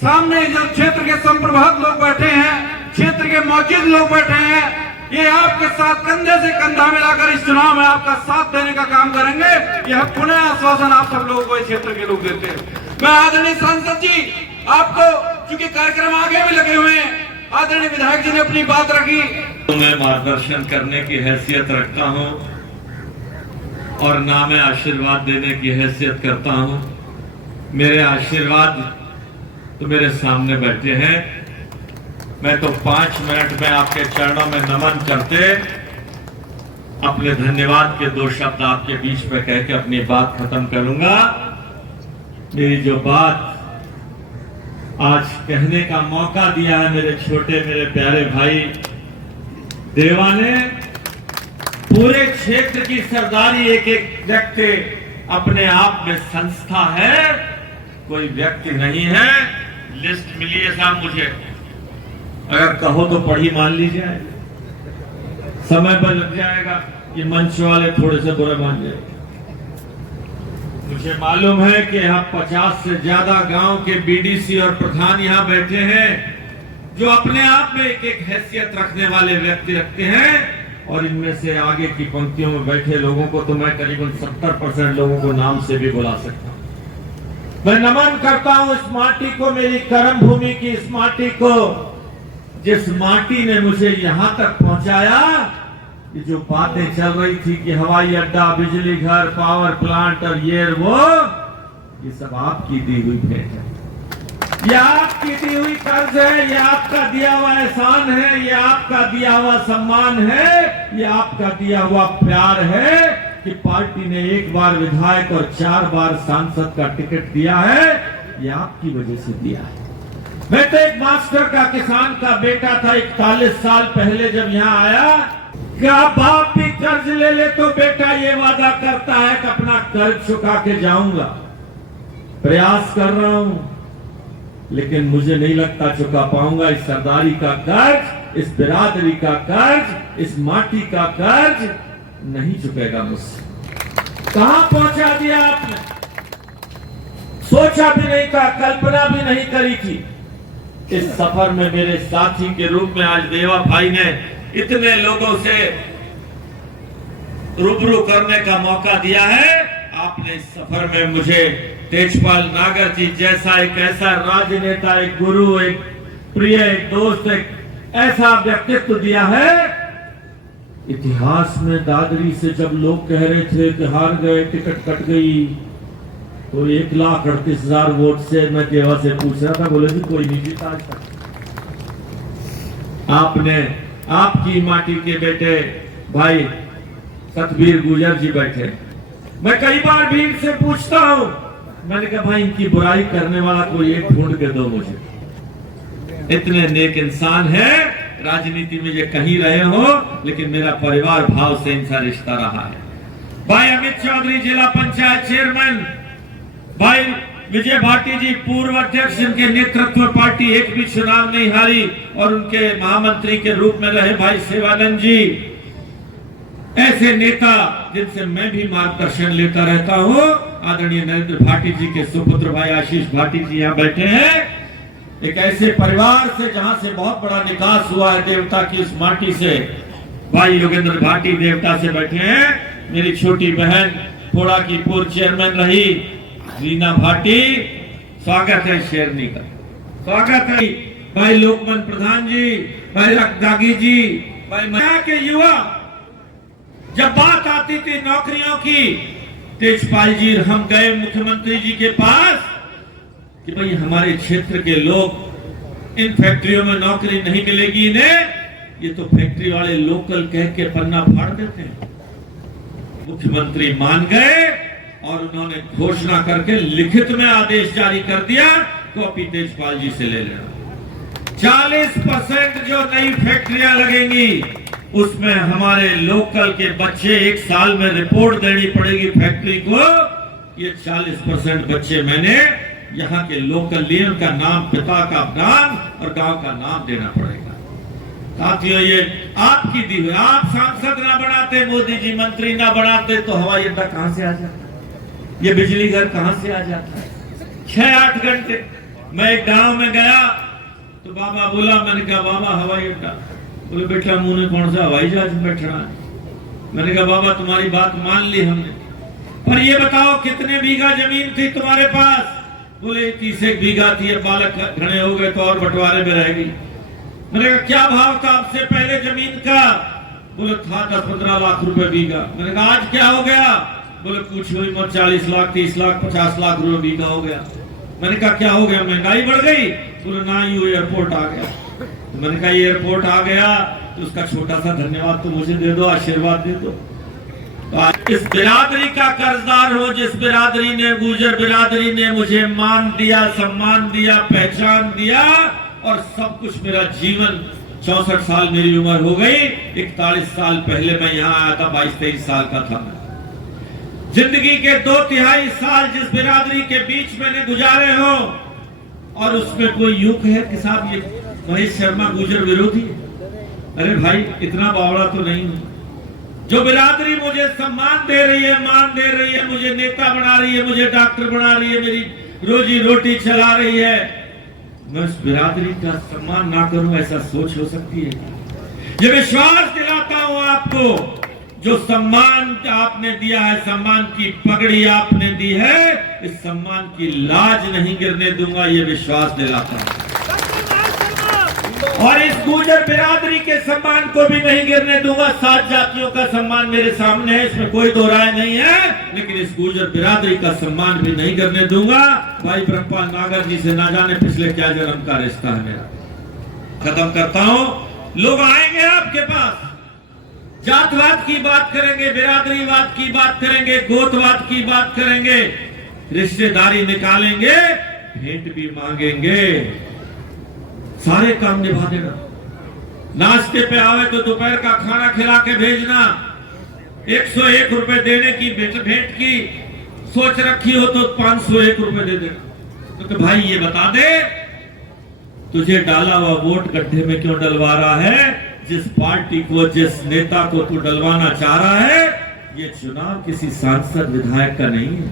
सामने जो क्षेत्र के संप्रभुत्व लोग बैठे हैं, क्षेत्र के मौजूद लोग बैठे हैं, ये आपके साथ कंधे से कंधा मिलाकर इस चुनाव में आपका साथ देने का काम करेंगे। यह पुनः आश्वासन आप सब लोगों को इस क्षेत्र के लोग देते हैं। मैं आदरणीय सांसद जी आपको, चूंकि कार्यक्रम आगे भी लगे हुए हैं, आदरणीय विधायक जी ने अपनी बात रखी, तो मैं मार्गदर्शन करने की हैसियत रखता हूं और ना मैं आशीर्वाद देने की हैसियत करता हूं। मेरे आशीर्वाद तो मेरे सामने बैठे हैं। मैं तो 5 मिनट में आपके चरणों में नमन करते अपने धन्यवाद के 2 शब्द आपके बीच में कह के अपनी बात खत्म करूंगा। मेरी जो बात आज कहने का मौका दिया है मेरे छोटे, मेरे प्यारे भाई देवा ने, पूरे क्षेत्र की सरदारी एक एक व्यक्ति अपने आप में संस्था है, कोई व्यक्ति नहीं है। लिस्ट मिली है साहब मुझे, अगर कहो तो पढ़ी मान लीजिए, समय पर लग जाएगा, ये मंच वाले थोड़े से बुरा मान जाएंगे। मुझे मालूम है कि यहाँ 50 से ज्यादा गांव के बीडीसी और प्रधान यहाँ बैठे हैं, जो अपने आप में एक एक हैसियत रखने वाले व्यक्ति रखते हैं। और इनमें से आगे की पंक्तियों में बैठे लोगों को तो मैं करीबन 70% लोगों को नाम से भी बुला सकता हूँ। मैं नमन करता हूँ इस माटी को, मेरी कर्म भूमि की इस माटी को, जिस माटी ने मुझे यहाँ तक पहुंचाया। ये जो बातें चल रही थी कि हवाई अड्डा, बिजली घर, पावर प्लांट और वो, ये सब आपकी दी हुई भेंट है, ये आपकी दी हुई कर्ज है, ये आपका दिया हुआ एहसान है, ये आपका दिया हुआ सम्मान है, ये आपका दिया हुआ प्यार है कि पार्टी ने 1 बार विधायक और 4 बार सांसद का टिकट दिया है। ये आपकी वजह से दिया है। मैं तो एक मास्टर का, किसान का बेटा था, 41 साल पहले जब यहाँ आया, क्या बाप भी कर्ज ले ले तो बेटा ये वादा करता है कि अपना कर्ज चुका के जाऊंगा। प्रयास कर रहा हूं, लेकिन मुझे नहीं लगता चुका पाऊंगा। इस सरदारी का कर्ज, इस बिरादरी का कर्ज, इस माटी का कर्ज नहीं चुकेगा मुझसे। कहां पहुंचा दिया आपने, सोचा भी नहीं था, कल्पना भी नहीं करी थी। इस सफर में मेरे साथी के रूप में आज देवा भाई ने इतने लोगों से रूबरू करने का मौका दिया है। आपने इस सफर में मुझे तेजपाल नागर जी जैसा एक ऐसा राजनेता, एक गुरु, एक प्रिय, एक दोस्त, एक ऐसा व्यक्तित्व दिया है। इतिहास में दादरी से जब लोग कह रहे थे कि हार गए, टिकट कट गई, तो 1,38,000 वोट से मैं देवा से पूछ रहा था, बोले थे कोई नहीं जीता आज तक। आपने, आपकी माटी के बेटे भाई सतबीर गुजर जी बैठे, मैं कई बार भीड़ से पूछता हूं, मैंने कहा भाई इनकी बुराई करने वाला कोई एक ढूंढ के दो मुझे। इतने नेक इंसान है, राजनीति में ये कहीं रहे हो, लेकिन मेरा परिवार भाव से इनका रिश्ता रहा है। भाई अमित चौधरी जिला पंचायत चेयरमैन, भाई विजय भाटी जी पूर्व अध्यक्ष, इनके नेतृत्व में पार्टी एक भी चुनाव नहीं हारी और उनके महामंत्री के रूप में रहे भाई सेवानंद जी, ऐसे नेता जिनसे मैं भी मार्गदर्शन लेता रहता हूं। आदरणीय नरेंद्र भाटी जी के सुपुत्र भाई आशीष भाटी जी यहाँ बैठे हैं। एक ऐसे परिवार से जहां से बहुत बड़ा निकास हुआ है देवता की इस माटी से, भाई योगेंद्र भाटी देवता से बैठे हैं। मेरी छोटी बहन फोड़ा की पूर्व चेयरमैन रही रीना भाटी, स्वागत है शेरनी का, स्वागत है। भाई लोकमन प्रधान जी, भाई रखदागी जी, भाई माया के युवा, जब बात आती थी नौकरियों की, तेजपाल जी हम गए मुख्यमंत्री जी के पास कि भाई हमारे क्षेत्र के लोग, इन फैक्ट्रियों में नौकरी नहीं मिलेगी इन्हें, ये तो फैक्ट्री वाले लोकल कह के पन्ना फाड़ देते हैं। मुख्यमंत्री मान गए और उन्होंने घोषणा करके लिखित में आदेश जारी कर दिया, कॉपी तेजपाल जी से ले लेना। 40% जो नई फैक्ट्रियां लगेंगी उसमें हमारे लोकल के बच्चे 1 साल में रिपोर्ट देनी पड़ेगी फैक्ट्री को। ये 40% बच्चे मैंने यहाँ के लोकल लिए, उनका नाम, पिता का नाम और गांव का नाम देना पड़ेगा। साथियों ये आपकी दी हुई, आप सांसद ना बनाते, मोदी जी मंत्री ना बनाते तो हवाई अड्डा कहां से आ जाता, ये बिजली घर कहां से आ जाता है? 6-8 घंटे मैं एक गांव में गया तो बाबा बोला, मैंने कहा बाबा हवाई अड्डा। बोले बेटा मुंह में कौन सा हवाई जहाज बैठ रहा है। मैंने कहा बाबा तुम्हारी बात मान ली हमने, पर ये बताओ कितने बीघा जमीन थी तुम्हारे पास। बोले 30 बीघा थी, अब बालक घने हो गए तो और बंटवारे में रहेगी। मैंने कहा क्या भाव था आपसे पहले जमीन का। बोले था 10-15 लाख रुपए बीघा। मैंने कहा आज क्या हो गया। बोले पूछो ही मत, 40 लाख 30 लाख 50 लाख रुपए बीघा हो गया। मैंने कहा क्या हो गया, महंगाई बढ़ गई। बोले ना ही वो एयरपोर्ट आ गया। तो मैंने कहा एयरपोर्ट आ गया तो उसका छोटा सा धन्यवाद तो मुझे दे दो, आशीर्वाद दे दो। तो आज इस बिरादरी का कर्जदार हो, जिस बिरादरी ने, गुर्जर बिरादरी ने मुझे मान दिया, सम्मान दिया, पहचान दिया और सब कुछ मेरा जीवन 64 साल मेरी उम्र हो गई। 41 साल पहले मैं यहाँ आया था, 22-23 साल का था। जिंदगी के 2/3 साल जिस बिरादरी के बीच मैंने गुजारे हो, और उसमें कोई युग है कि साहब ये महेश शर्मा गुर्जर विरोधी है। अरे भाई इतना बावड़ा तो नहीं हूं। जो बिरादरी मुझे सम्मान दे रही है, मान दे रही है, मुझे नेता बना रही है, मुझे डॉक्टर बना रही है, मेरी रोजी रोटी चला रही है, मैं उस बिरादरी का सम्मान ना करूं, ऐसा सोच हो सकती है। ये विश्वास दिलाता हूं आपको, जो सम्मान आपने दिया है, सम्मान की पगड़ी आपने दी है, इस सम्मान की लाज नहीं गिरने दूंगा, ये विश्वास दिलाता हूं। और इस गुर्जर बिरादरी के सम्मान को भी नहीं गिरने दूंगा। 7 जातियों का सम्मान मेरे सामने है, इसमें कोई दो राय नहीं है, लेकिन इस गुर्जर बिरादरी का सम्मान भी नहीं गिरने दूंगा। भाई ब्रह्मपाल नागर जी से ना जाने पिछले क्या जन्म का रिश्ता है मेरा। खत्म करता हूं। लोग आएंगे आपके पास, जातवाद की बात करेंगे, बिरादरीवाद की बात करेंगे, गोतवाद की बात करेंगे, रिश्तेदारी निकालेंगे, भेंट भी मांगेंगे, सारे काम निभा देना। नाश्ते पे आवे तो दोपहर का खाना खिला के भेजना। 101 रुपए देने की भेंट की सोच रखी हो तो 501 रुपए दे देना। तो भाई ये बता दे, तुझे डाला हुआ वोट गड्ढे में क्यों डलवा रहा है। जिस पार्टी को, जिस नेता को तू डलवाना चाह रहा है, ये चुनाव किसी सांसद विधायक का नहीं है।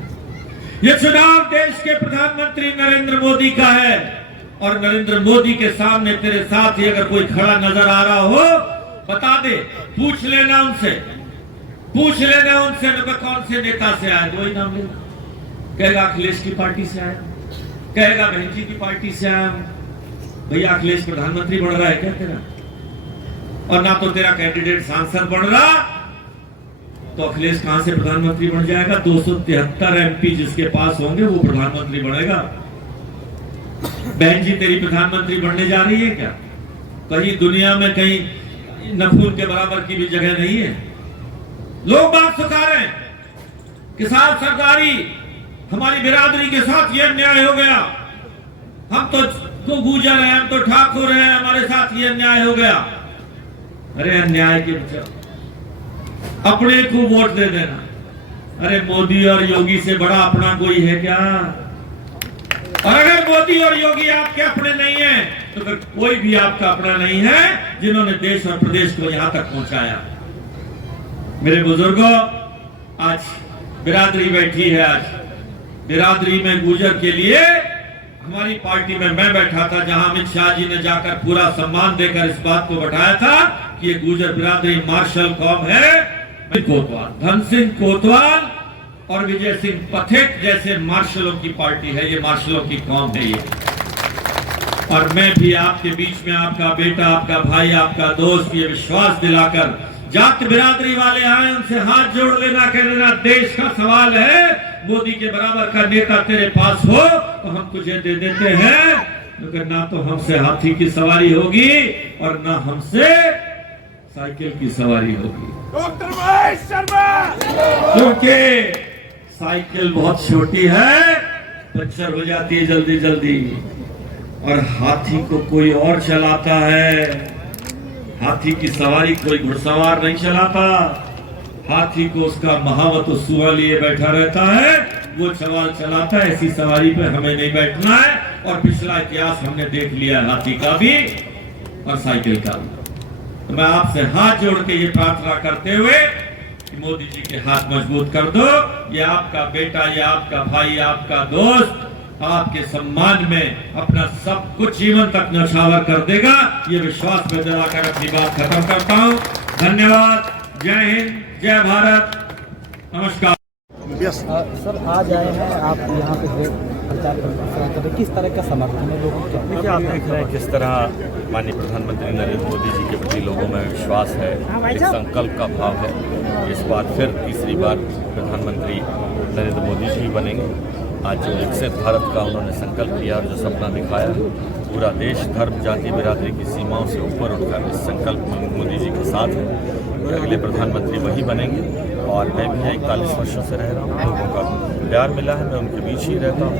ये चुनाव देश के प्रधानमंत्री नरेंद्र मोदी का है। और नरेंद्र मोदी के सामने तेरे साथ ही अगर कोई खड़ा नजर आ रहा हो, बता दे, पूछ लेना उनसे, पूछ लेना उनसे तो कौन से नेता से आया, वही नाम लेना। कहेगा अखिलेश की पार्टी से आया, कहेगा बहन जी की पार्टी से आया। भैया अखिलेश प्रधानमंत्री बन रहा है क्या तेरा, और ना तो तेरा कैंडिडेट सांसद बन रहा, तो अखिलेश कहां से प्रधानमंत्री बन जाएगा। 273 MP जिसके पास होंगे वो प्रधानमंत्री बनेगा। बहन जी तेरी प्रधानमंत्री बनने जा रही है क्या। कहीं दुनिया में कहीं नखून के बराबर की भी जगह नहीं है। लोग बात सुखा रहे हैं कि साहब सरकारी हमारी बिरादरी के साथ ये अन्याय हो गया, हम तो गुर्जर हैं, हम तो ठाकुर हैं, हमारे साथ ये अन्याय हो गया। अरे अन्याय के बच्चा अपने को वोट दे देना। अरे मोदी और योगी से बड़ा अपना कोई है क्या। और अगर मोदी और योगी आपके अपने नहीं है तो फिर कोई भी आपका अपना नहीं है, जिन्होंने देश और प्रदेश को यहां तक पहुंचाया। मेरे बुजुर्गों, आज बिरादरी बैठी है। आज बिरादरी में गुर्जर के लिए हमारी पार्टी में मैं बैठा था, जहां अमित शाह जी ने जाकर पूरा सम्मान देकर इस बात को बताया था कि ये गुर्जर बिरादरी मार्शल कौम है। कोतवाल, धन सिंह कोतवाल और विजय सिंह पथिक जैसे मार्शलों की पार्टी है, ये मार्शलों की कौम है ये। और मैं भी आपके बीच में आपका बेटा, आपका भाई, आपका दोस्त, ये विश्वास दिलाकर जात बिरादरी वाले आए उनसे हाथ जोड़ लेना, कह लेना देश का सवाल है, मोदी के बराबर का नेता तेरे पास हो तो हम तुझे दे देते हैं, लेकिन ना तो हमसे हाथी की सवारी होगी और ना हमसे साइकिल की सवारी होगी। डॉक्टर महेश शर्मा, क्योंकि साइकिल बहुत छोटी है, पंचर हो जाती है जल्दी जल्दी, और हाथी को कोई और चलाता है। हाथी की सवारी कोई घुड़सवार नहीं चलाता। हाथी को उसका महावत सुआ लिए बैठा रहता है, वो सवाल चलाता है। ऐसी सवारी पे हमें नहीं बैठना है। और पिछला इतिहास हमने देख लिया, हाथी का भी और साइकिल का भी। तो मैं आपसे हाथ जोड़ के ये प्रार्थना करते हुए कि मोदी जी के हाथ मजबूत कर दो। ये आपका बेटा, ये आपका भाई, आपका दोस्त आपके सम्मान में अपना सब कुछ जीवन तक न्यौछावर कर देगा, ये विश्वास में दिलाकर अपनी बात खत्म करता हूँ। धन्यवाद। जय हिंद, जय भारत, नमस्कार। सर आज आए हैं आप यहाँ पे प्रचार कर रहे, किस तरह का समर्थन है लोगों का? देखिए, आप देख रहे हैं किस तरह माननीय प्रधानमंत्री नरेंद्र मोदी जी के प्रति लोगों में विश्वास है, एक संकल्प का भाव है। इस बार फिर तीसरी बार प्रधानमंत्री नरेंद्र मोदी जी बनेंगे। आज जो विकसित भारत का उन्होंने संकल्प लिया और जो सपना दिखाया, पूरा देश धर्म जाति बिरादरी की सीमाओं से ऊपर उठकर इस संकल्प में मोदी जी के साथ है कि अगले प्रधानमंत्री वही बनेंगे। और मैं भी 41 वर्षों से रह रहा हूँ, लोगों का प्यार मिला है, मैं उनके बीच ही रहता हूँ।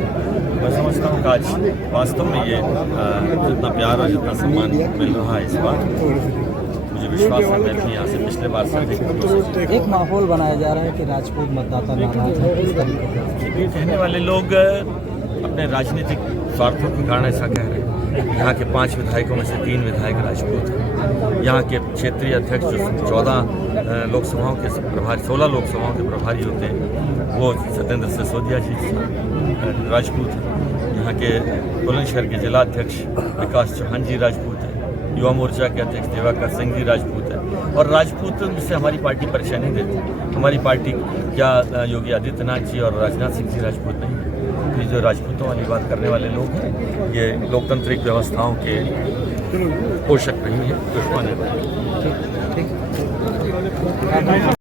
मैं समझता हूँ कि आज वास्तव में ये जितना प्यार और जितना सम्मान मिल रहा है इस बार, मुझे विश्वास है मैं भी यहाँ से पिछले बार से अधिक। एक माहौल बनाया जा रहा है कि राजपूत मतदाता नाराज है, इस तरीके से कहने वाले लोग अपने राजनीतिक स्वार्थों के कारण ऐसा कह रहे हैं। यहाँ के 5 विधायकों में से 3 विधायक राजपूत हैं। यहाँ के क्षेत्रीय अध्यक्ष जो 14 लोकसभाओं के प्रभारी, 16 लोकसभाओं के प्रभारी होते हैं, वो सत्येंद्र सिसोदिया जी राजपूत हैं। यहाँ के बुलंदशहर के जिलाध्यक्ष विकास चौहान जी राजपूत हैं। युवा मोर्चा के अध्यक्ष दिवाकर सिंह जी राजपूत हैं। और राजपूत से हमारी पार्टी परिचय नहीं देती। हमारी पार्टी क्या योगी आदित्यनाथ जी और राजनाथ सिंह जी राजपूत नहीं है। ये जो राजपूतों वाली बात करने वाले लोग हैं, ये लोकतांत्रिक व्यवस्थाओं के पोषक नहीं है, दुश्मन है।